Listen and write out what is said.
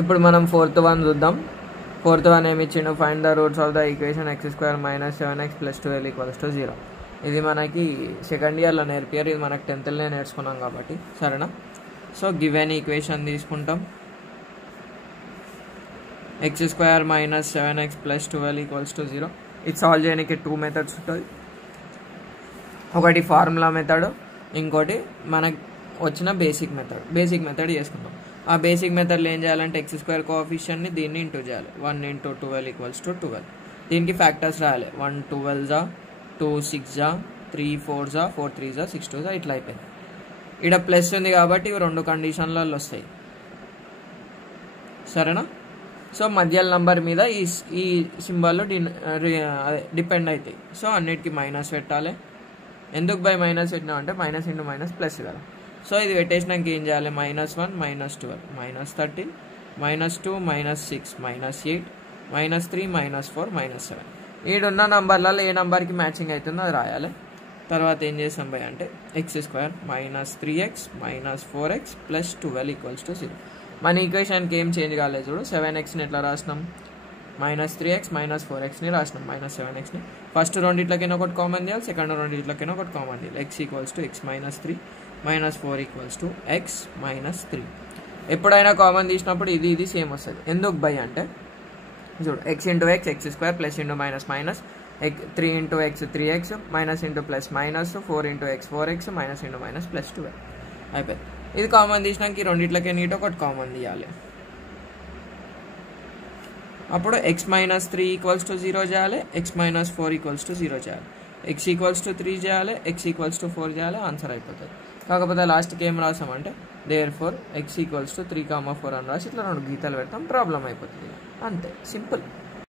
ఇప్పుడు మనం fourth one చూద్దాం. ఫోర్త్ వన్ ఏమి ఇచ్చిండు, find the roots of the equation x² - 7x + 12 = 0. ఇది మనకి సెకండ్ ఇయర్లో నేర్పారు, ఇది మనకి 10th నేర్చుకున్నాం కాబట్టి సరేనా. సో గివెన్ ఈక్వేషన్ తీసుకుంటాం, x² - 7x + 12 = 0. ఇది సాల్వ్ చేయడానికి 2 మెథడ్స్ ఉంటాయి. ఒకటి ఫార్ములా మెథడ్, ఇంకోటి మనకు వచ్చిన బేసిక్ మెథడ్ చేసుకుంటాం. ఆ బేసిక్ మెథడ్లో ఏం చేయాలంటే x² కోఎఫిషియెంట్ని దీన్ని ఇంటూ చేయాలి. 1 × 12 = 12. దీనికి ఫ్యాక్టర్స్ రాయాలి. 1 12 2 6 3 4 4 3 6 2 ఇట్లా అయిపోయింది. ఇక్కడ ప్లస్ ఉంది కాబట్టి ఇవి 2 కండిషన్లలో వస్తాయి సరేనా. సో మధ్యలో నంబర్ మీద ఈ సింబల్ డిపెండ్ అవుతాయి. సో అన్నిటికీ మైనస్ పెట్టాలి. ఎందుకు బై మైనస్ పెట్టినా అంటే మైనస్ ఇంటూ మైనస్ ప్లస్ కదా. సో ఇది పెట్టేసినాక ఏం చేయాలి, -1 -12 -13 -2 -6 -8 -3 -4 -7. ఈడున్న నంబర్లలో ఏ నంబర్కి మ్యాచింగ్ అవుతుందో అది రాయాలి. తర్వాత ఏం చేస్తాం బై అంటే x² - 3x - 4x + 12 = 0. మన ఈక్వేషన్కి ఏం చేంజ్ కాలేదు చూడు. 7xని ఎట్లా రాసినాం, -3x - 4xని రాసినాం, -7xని. ఫస్ట్ రెండిట్లకైనా ఒకటి కామన్ చేయాలి, సెకండ్ రెండిట్లకైనా ఒకటి కామన్ చేయాలి. x = x - 3 -4 = x - 3. ఎప్పుడైనా కామన్ తీసినప్పుడు ఇది సేమ్ వస్తుంది. ఎందుకు బై అంటే చూడు, x × x x² + + -3 × x 3x -+ -4 × x 4x -+ +12 అయిపోయింది. ఇది కామన్ తీసినాక ఈ రెండిట్లకే నీట్ ఒకటి కామన్ తీయాలి. అప్పుడు x - 3 = 0 చేయాలి, x - 4 = 0 చేయాలి, x = 3 చేయాలి, x = 4 చేయాలి, ఆన్సర్ అయిపోతుంది. కాకపోతే లాస్ట్కి ఏం రాసామంటే therefore x = 3, 4 అని రాసి ఇట్లా 2 గీతలు పెడతాం, ప్రాబ్లం అయిపోతుంది. అంతే, సింపుల్.